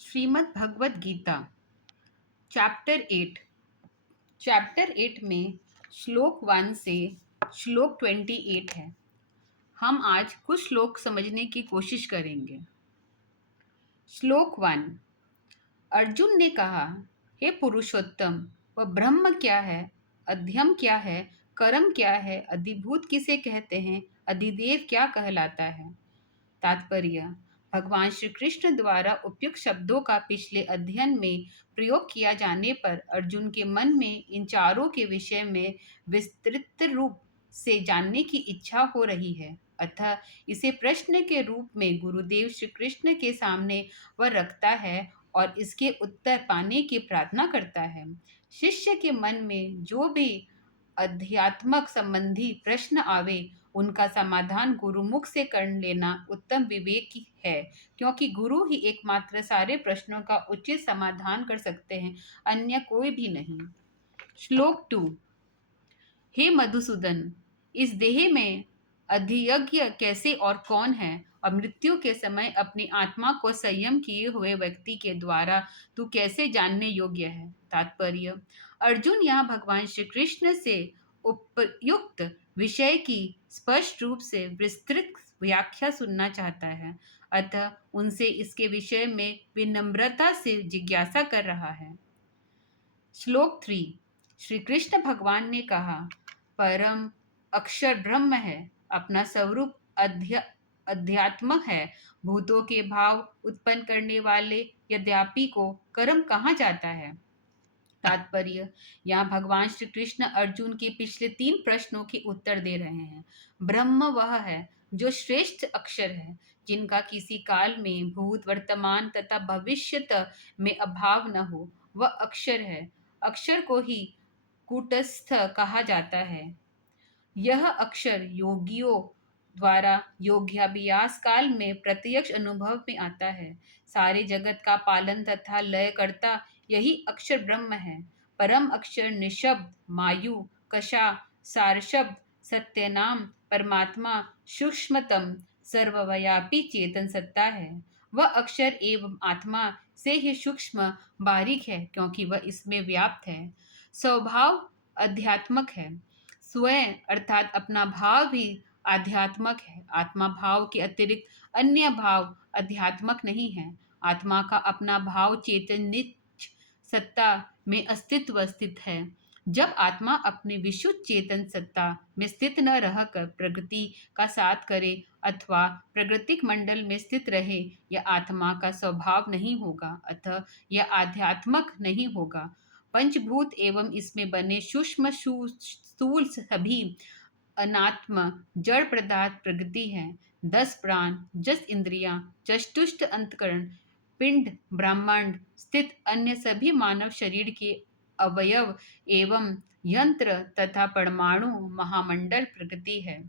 Shrimad Bhagavad Gita chapter 8 में श्लोक 1 से श्लोक 28 है। हम आज कुछ श्लोक समझने की कोशिश करेंगे। श्लोक 1। अर्जुन ने कहा, हे पुरुषोत्तम, वह ब्रह्म क्या है, अध्यम क्या है, कर्म क्या है, अधिभूत किसे कहते हैं, अधिदेव क्या कहलाता है। तात्पर्य: भगवान श्री कृष्ण द्वारा उपयुक्त शब्दों का पिछले अध्ययन में प्रयोग किया जाने पर अर्जुन के मन में इन चारों के विषय में विस्तृत रूप से जानने की इच्छा हो रही है। अतः इसे प्रश्न के रूप में गुरुदेव श्री कृष्ण के सामने वह रखता है और इसके उत्तर पाने की प्रार्थना करता है। शिष्य के मन में जो भी अध्यात्मक संबंधी प्रश्न आवे, उनका समाधान गुरुमुख से कर लेना उत्तम विवेक है, क्योंकि गुरु ही एकमात्र सारे प्रश्नों का उचित समाधान कर सकते हैं, अन्य कोई भी नहीं। श्लोक 2। हे मधुसूदन, इस देह में अधियज्ञ कैसे और कौन है, और मृत्यु के समय अपनी आत्मा को संयम किए हुए व्यक्ति के द्वारा तू कैसे जानने योग्य है। तात्पर्य: अर्जुन यहाँ भगवान श्री कृष्ण से उपयुक्त विषय की स्पष्ट रूप से विस्तृत व्याख्या सुनना चाहता है, अतः उनसे इसके विषय में विनम्रता से जिज्ञासा कर रहा है। श्लोक 3। श्री कृष्ण भगवान ने कहा, परम अक्षर ब्रह्म है, अपना स्वरूप अध्यात्म है, भूतों के भाव उत्पन्न करने वाले यद्यपि को कर्म कहा जाता है। तात्पर्य: यहाँ भगवान श्री कृष्ण अर्जुन के पिछले 3 प्रश्नों के उत्तर दे रहे हैं। ब्रह्म वह है जो श्रेष्ठ अक्षर है, जिनका किसी काल में भूत, वर्तमान तथा भविष्यत में अभाव न हो, वह अक्षर है। अक्षर को ही कूटस्थ कहा जाता है। यह अक्षर योगियों द्वारा योगाभ्यास काल में प्रत्यक्ष अनुभव में आता है। सारे जगत का पालन तथा लय करता यही अक्षर ब्रह्म है। परम अक्षर निशब्द, मायु, कषा, सारशब्द, सत्यनाम परमात्मा, सूक्ष्मतम सर्वव्यापी चेतन सत्ता है। वह अक्षर एवं आत्मा से ही सूक्ष्म बारीक है, क्योंकि वह इसमें व्याप्त है। स्वभाव अध्यात्मक है। स्वयं अर्थात अपना भाव भी आध्यात्मक है। आत्मा भाव के अतिरिक्त अन्य भाव अध्यात्मक नहीं है। आत्मा का अपना भाव चेतन नित्य सत्ता में अस्तित्व स्थित है। जब आत्मा अपने विशुद्ध चेतन सत्ता में स्थित न रहकर प्रकृति का साथ करे अथवा प्राकृतिक मंडल में स्थित रहे, यह आत्मा का स्वभाव नहीं होगा, अतः यह आध्यात्मक नहीं होगा। पंचभूत एवं इसमें बने सूक्ष्म स्थूल सभी अनात्म जड़ पदार्थ प्रकृति है। 10 प्राण, 10 इंद्रियां, चतुष्ट अंतकरण, पिंड ब्रह्मांड स्थित अन्य सभी मानव शरीर के अवयव एवं यंत्र तथा परमाणु महामंडल प्रकृति है।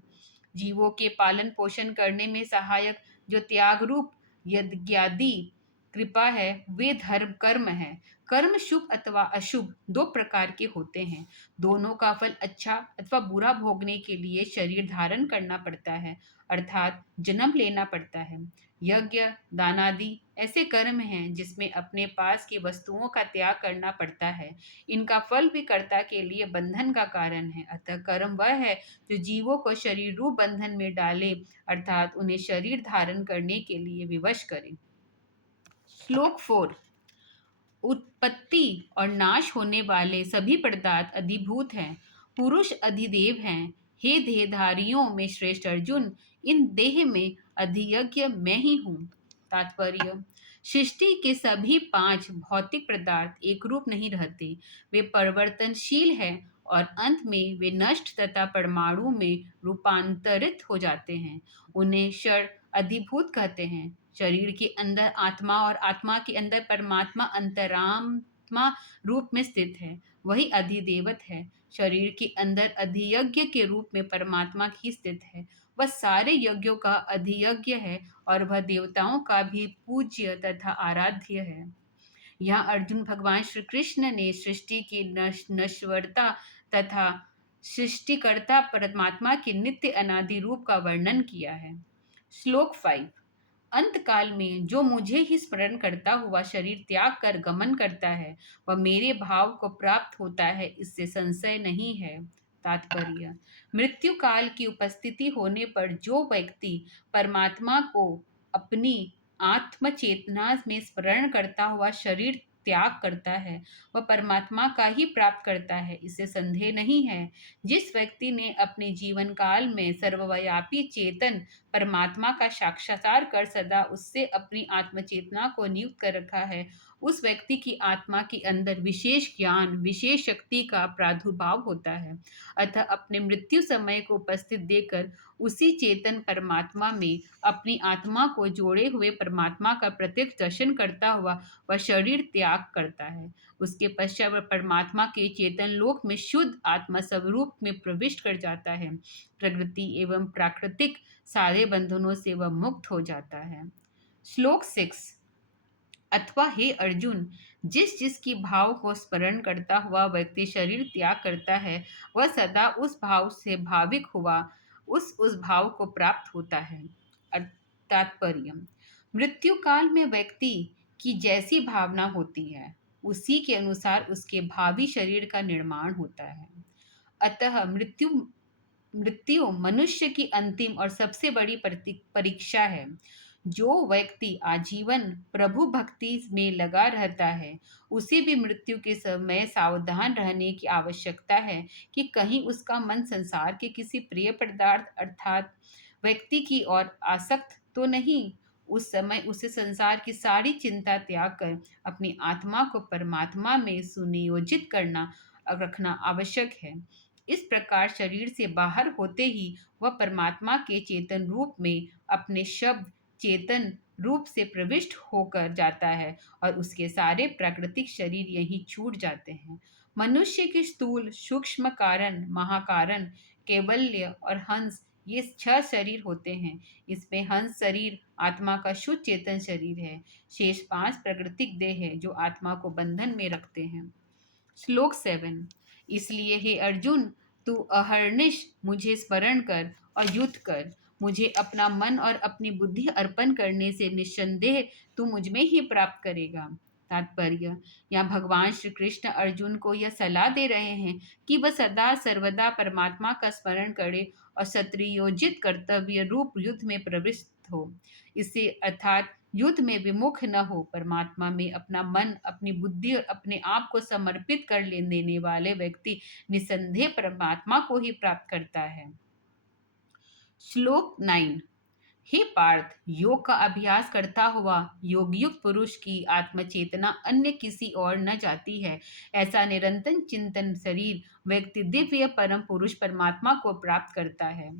जीवों के पालन पोषण करने में सहायक जो त्याग रूप यज्ञादि कृपा है, वे धर्म कर्म है। कर्म शुभ अथवा अशुभ 2 प्रकार के होते हैं। दोनों का फल अच्छा अथवा बुरा भोगने के लिए शरीर धारण करना पड़ता है, अर्थात जन्म लेना पड़ता है। यज्ञ, दानादि ऐसे कर्म हैं जिसमें अपने पास की वस्तुओं का त्याग करना पड़ता है। इनका फल भी कर्ता के लिए बंधन का कारण है। अतः कर्म वह है जो जीवों को शरीर रूप बंधन में डाले, अर्थात उन्हें शरीर धारण करने के लिए विवश करे। श्लोक 4। उत्पत्ति और नाश होने वाले सभी पदार्थ अधिभूत हैं, पुरुष अधिदेव हैं। हे देहधारियों में श्रेष्ठ अर्जुन, इन देह में अधियज्ञ मैं ही हूँ। तात्पर्य: सृष्टि के सभी 5 भौतिक पदार्थ एक रूप नहीं रहते, वे परिवर्तनशील हैं और अंत में वे नष्ट तथा परमाणु में रूपांतरित हो जाते हैं। उन्हें क्षण अधिभूत कहते हैं। शरीर के अंदर आत्मा और आत्मा के अंदर परमात्मा अंतरात्मा रूप में स्थित है, वही अधिदेवत है। शरीर के अंदर अधियज्ञ के रूप में परमात्मा ही स्थित है। वह सारे यज्ञों का अधियज्ञ है और वह देवताओं का भी पूज्य तथा आराध्य है। यहाँ अर्जुन भगवान श्री कृष्ण ने सृष्टि की नश्वरता तथा सृष्टिकर्ता परमात्मा के नित्य अनादि रूप का वर्णन किया है। श्लोक 5। अंत काल में जो मुझे ही स्मरण करता हुआ शरीर त्याग कर गमन करता है वह मेरे भाव को प्राप्त होता है, इससे संशय नहीं है। तात्पर्य: मृत्यु काल की उपस्थिति होने पर जो व्यक्ति परमात्मा को अपनी आत्म चेतना में स्मरण करता हुआ शरीर त्याग करता है वह परमात्मा का ही प्राप्त करता है, इससे संदेह नहीं है। जिस व्यक्ति ने अपने जीवन काल में सर्वव्यापी चेतन परमात्मा का साक्षात्कार कर सदा उससे अपनी आत्मचेतना को नियुक्त कर रखा है, उस व्यक्ति की आत्मा के अंदर विशेष ज्ञान, विशेष शक्ति का प्रादुर्भाव होता है। अतः अपने मृत्यु समय को उपस्थित देकर उसी चेतन परमात्मा में अपनी आत्मा को जोड़े हुए परमात्मा का प्रत्यक्ष दर्शन करता हुआ वह शरीर त्याग करता है। उसके पश्चात वह परमात्मा के चेतन लोक में शुद्ध आत्मा स्वरूप में प्रविष्ट कर जाता है। प्रकृति एवं प्राकृतिक सारे बंधनों से वह मुक्त हो जाता है। श्लोक 6: अथवा हे अर्जुन, जिस जिसकी भाव को स्मरण करता हुआ व्यक्ति शरीर त्याग करता है वह सदा उस भाव से भाविक हुआ उस भाव को प्राप्त होता है। तात्पर्य: मृत्यु काल में व्यक्ति की जैसी भावना होती है उसी के अनुसार उसके भावी शरीर का निर्माण होता है। अतः मृत्यु मनुष्य की अंतिम और सबसे बड़ी परीक्षा है। जो व्यक्ति आजीवन प्रभु भक्ति में लगा रहता है उसे भी मृत्यु के समय सावधान रहने की आवश्यकता है कि कहीं उसका मन संसार के किसी प्रिय पदार्थ अर्थात व्यक्ति की ओर आसक्त तो नहीं। उस समय उसे संसार की सारी चिंता त्याग कर अपनी आत्मा को परमात्मा में सुनियोजित करना रखना आवश्यक है। इस प्रकार शरीर से बाहर होते ही वह परमात्मा के चेतन रूप में अपने शब्द चेतन रूप से प्रविष्ट होकर जाता है और उसके सारे प्राकृतिक शरीर यहीं छूट जाते हैं। मनुष्य के स्थूल, सूक्ष्म कारण, महाकारण, कैवल्य और हंस ये 6 शरीर होते हैं। इसमें हंस शरीर आत्मा का शुद्ध चेतन शरीर है। शेष 5 प्राकृतिक देह है जो आत्मा को बंधन में रखते हैं। श्लोक 7: इसलिए हे अर्जुन, तू अहर्निश मुझे स्मरण कर और युद्ध कर। मुझे अपना मन और अपनी बुद्धि अर्पण करने से निस्संदेह तू मुझ में ही प्राप्त करेगा। तात्पर्य: यहाँ भगवान श्री कृष्ण अर्जुन को यह सलाह दे रहे हैं कि वह सदा सर्वदा परमात्मा का स्मरण करे और शत्रुयोजित कर्तव्य रूप युद्ध में प्रवृत्त हो। इससे अर्थात युद्ध में विमुख न हो। परमात्मा में अपना मन, अपनी बुद्धि और अपने आप को समर्पित कर देने वाले व्यक्ति निसंदेह परमात्मा को ही प्राप्त करता है। श्लोक 9: हे पार्थ, योग का अभ्यास करता हुआ योगयुक्त पुरुष की आत्मचेतना अन्य किसी ओर न जाती है। ऐसा निरंतर चिंतन शरीर व्यक्ति दिव्य परम पुरुष परमात्मा को प्राप्त करता है।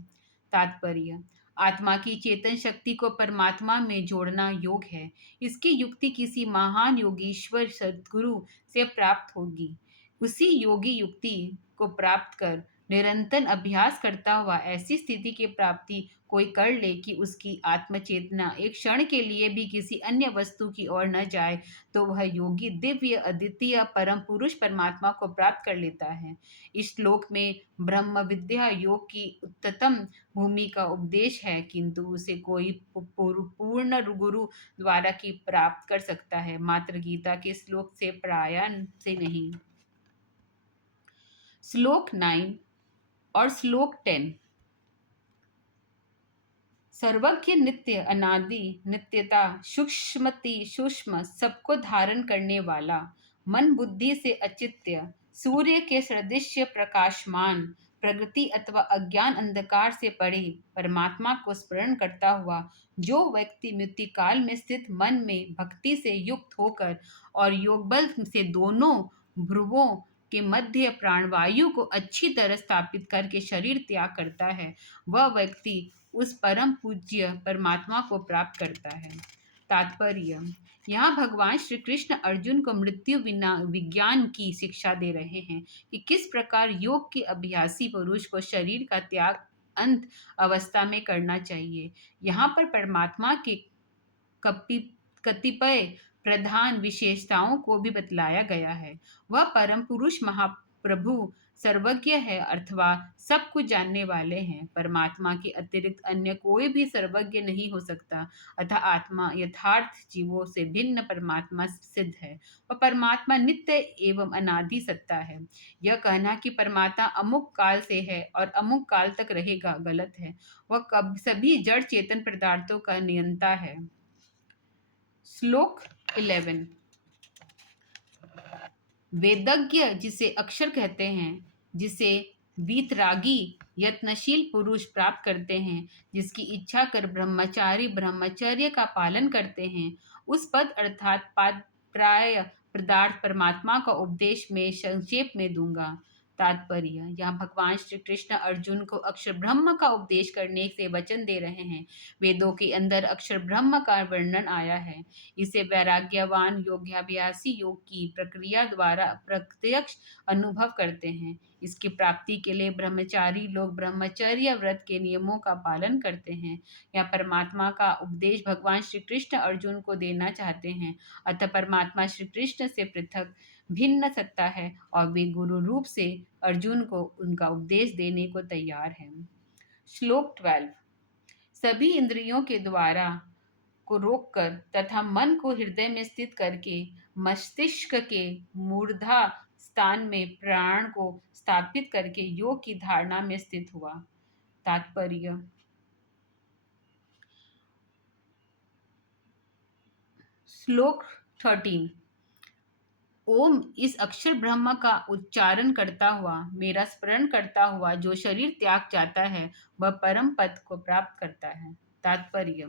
तात्पर्य: आत्मा की चेतन शक्ति को परमात्मा में जोड़ना योग है। इसकी युक्ति किसी महान योगीश्वर सद्गुरु से प्राप्त होगी। उसी योगी युक्ति को प्राप्त कर निरंतर अभ्यास करता हुआ ऐसी स्थिति की प्राप्ति कोई कर ले कि उसकी आत्मचेतना एक क्षण के लिए भी किसी अन्य वस्तु की ओर न जाए, तो वह योगी दिव्य अद्वितीय परम पुरुष परमात्मा को प्राप्त कर लेता है। इस श्लोक में ब्रह्म विद्या योग की उच्चतम भूमि का उपदेश है, किंतु उसे कोई पूर्ण गुरु द्वारा की प्राप्त कर सकता है, मात्र गीता के श्लोक से प्रायण से नहीं। श्लोक 9 और श्लोक 10: सर्वज्ञ नित्य अनादि नित्यता सूक्ष्मति सूक्ष्म सबको धारण करने वाला मन बुद्धि से अचित्य सूर्य के सदृश्य प्रकाशमान प्रगति अथवा अज्ञान अंधकार से परे परमात्मा को स्मरण करता हुआ जो व्यक्ति मृत्यु काल में स्थित मन में भक्ति से युक्त होकर और योग बल से दोनों भ्रुवों के मध्य प्राणवायु को अच्छी तरह स्थापित करके शरीर त्याग करता है वह व्यक्ति उस परम पूज्य परमात्मा को प्राप्त करता है। तात्पर्य: यहाँ भगवान श्री कृष्ण अर्जुन को मृत्यु विज्ञान की शिक्षा दे रहे हैं कि किस प्रकार योग के अभ्यासी पुरुष को शरीर का त्याग अंत अवस्था में करना चाहिए। यहाँ पर परमात्मा के कतिपय प्रधान विशेषताओं को भी बतलाया गया है। वह परम पुरुष प्रभु सर्वज्ञ है अथवा सब कुछ जानने वाले हैं। परमात्मा के अतिरिक्त अन्य कोई भी सर्वज्ञ नहीं हो सकता। अतः आत्मा यथार्थ जीवों से भिन्न परमात्मा सिद्ध है और परमात्मा नित्य एवं अनादि सत्ता है। यह कहना कि परमात्मा अमुक काल से है और अमुक काल तक रहेगा गलत है। वह कब सभी जड़ चेतन पदार्थों का नियंता है। श्लोक 11। वेदज्ञ जिसे अक्षर कहते हैं, जिसे वीतरागी यत्नशील पुरुष प्राप्त करते हैं, जिसकी इच्छा कर ब्रह्मचारी ब्रह्मचर्य का पालन करते हैं, उस पद अर्थात प्राय पदार्थ परमात्मा का उपदेश में संक्षेप में दूंगा। तात्पर्य, यहाँ भगवान श्री कृष्ण अर्जुन को अक्षर ब्रह्म का उपदेश करने से वचन दे रहे हैं। वेदों के अंदर अक्षर ब्रह्म का वर्णन आया है। इसे वैराग्यवान योग्याभ्यासी योग की प्रक्रिया द्वारा प्रत्यक्ष अनुभव करते हैं। इसकी प्राप्ति के लिए ब्रह्मचारी लोग ब्रह्मचर्य व्रत के नियमों का पालन करते हैं। या परमात्मा का उपदेश भगवान श्री कृष्ण अर्जुन को देना चाहते हैं। अतः परमात्मा श्री कृष्ण से पृथक भिन्न सत्ता है और वे गुरु रूप से अर्जुन को उनका उपदेश देने को तैयार हैं। श्लोक 12। सभी इंद्रियों के द्वारा को रोककर तथा मन को हृदय में स्थित करके मस्तिष्क के मूर्धा स्थान में प्राण को स्थापित करके योग की धारणा में स्थित हुआ। तात्पर्य, श्लोक 13। ओम इस अक्षर ब्रह्म का उच्चारण करता हुआ, मेरा स्मरण करता हुआ जो शरीर त्याग जाता है वह परम पद को प्राप्त करता है। तात्पर्य,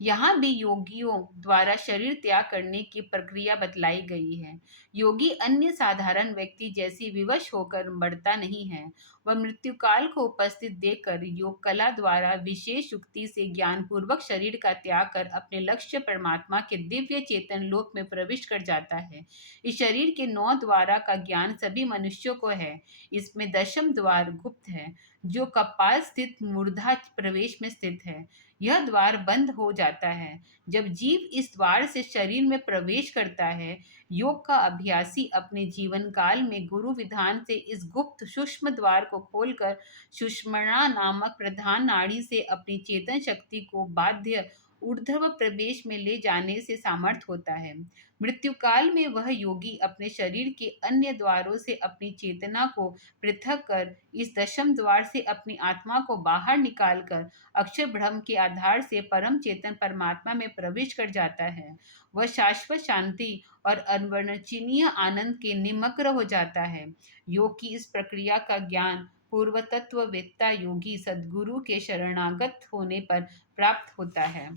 यहाँ भी योगियों द्वारा शरीर त्याग करने की प्रक्रिया बतलाई गई है। योगी अन्य साधारण व्यक्ति जैसी विवश होकर बढ़ता नहीं है। वह मृत्यु काल को उपस्थित देखकर योग कला द्वारा विशेष युक्ति से ज्ञान पूर्वक शरीर का त्याग कर अपने लक्ष्य परमात्मा के दिव्य चेतन लोक में प्रविष्ट कर जाता है। इस शरीर के 9 द्वारा का ज्ञान सभी मनुष्यों को है। इसमें दशम द्वार गुप्त है, जो कपाल स्थित मूर्धा प्रवेश में स्थित है। यह द्वार बंद हो जाता है जब जीव इस द्वार से शरीर में प्रवेश करता है। योग का अभ्यासी अपने जीवन काल में गुरु विधान से इस गुप्त सूक्ष्म द्वार को खोलकर सुषुम्ना नामक प्रधान नाड़ी से अपनी चेतन शक्ति को बाध्य ऊर्ध्व प्रवेश में ले जाने से सामर्थ होता है। मृत्यु काल में वह योगी अपने शरीर के अन्य द्वारों से अपनी चेतना को पृथक कर इस दशम द्वार से अपनी आत्मा को बाहर निकालकर अक्षर ब्रह्म के आधार से परम चेतन परमात्मा में प्रवेश कर जाता है। वह शाश्वत शांति और अवर्णनीय आनंद के निमग्न हो जाता है। योग की इस प्रक्रिया का ज्ञान पूर्व तत्ववेत्ता योगी सद्गुरु के शरणागत होने पर प्राप्त होता है।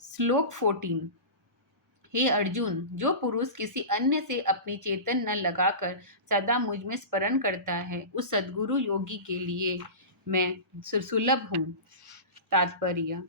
श्लोक 14। हे अर्जुन, जो पुरुष किसी अन्य से अपनी चेतन न लगाकर सदा मुझ में स्मरण करता है, उस सद्गुरु योगी के लिए मैं सुलभ हूँ। तात्पर्य,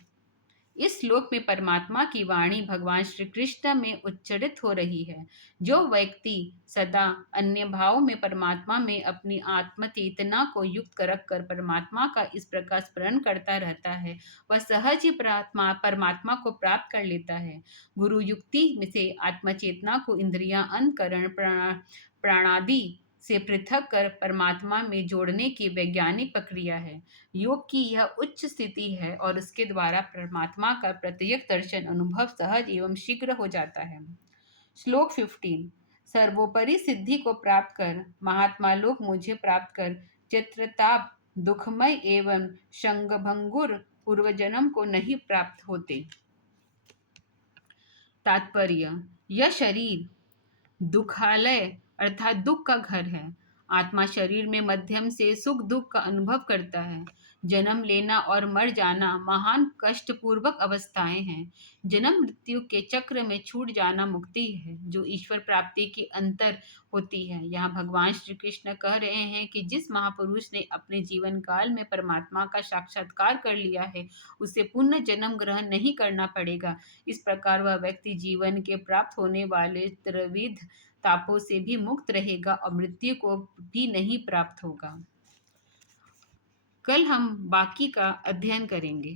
इस श्लोक में परमात्मा की वाणी भगवान श्री कृष्ण में उच्चरित हो रही है। जो व्यक्ति सदा अन्य भाव में परमात्मा में अपनी आत्म चेतना को युक्त रखकर परमात्मा का इस प्रकार स्मरण करता रहता है, वह सहज ही परमात्मा को प्राप्त कर लेता है। गुरु युक्ति में से आत्मचेतना को इंद्रियां, अंतकरण, प्राणादि से पृथक कर परमात्मा में जोड़ने की वैज्ञानिक प्रक्रिया है। योग की यह उच्च स्थिति है और उसके द्वारा परमात्मा का प्रत्यक्ष दर्शन अनुभव सहज एवं शीघ्र हो जाता है। श्लोक 15। सर्वोपरि सिद्धि को प्राप्त कर महात्मा लोग मुझे प्राप्त कर चित्रताप दुखमय एवं शंगभंगुर पूर्वजन्म को नहीं प्राप्त होते। तात्पर्य, यह शरीर दुखालय अर्थात दुख का घर है। आत्मा शरीर में मध्यम से सुख दुख का अनुभव करता है। जन्म लेना और मर जाना महान कष्टपूर्वक अवस्थाएं हैं। जन्म मृत्यु के चक्र में छूट जाना मुक्ति है, जो ईश्वर प्राप्ति की अंतर होती है। यहाँ भगवान श्री कृष्ण कह रहे हैं कि जिस महापुरुष ने अपने जीवन काल में परमात्मा का साक्षात्कार कर लिया है, उसे पुनः जन्म ग्रहण नहीं करना पड़ेगा। इस प्रकार वह व्यक्ति जीवन के प्राप्त होने वाले त्रिविध तापों से भी मुक्त रहेगा और मृत्यु को भी नहीं प्राप्त होगा। कल हम बाकी का अध्ययन करेंगे।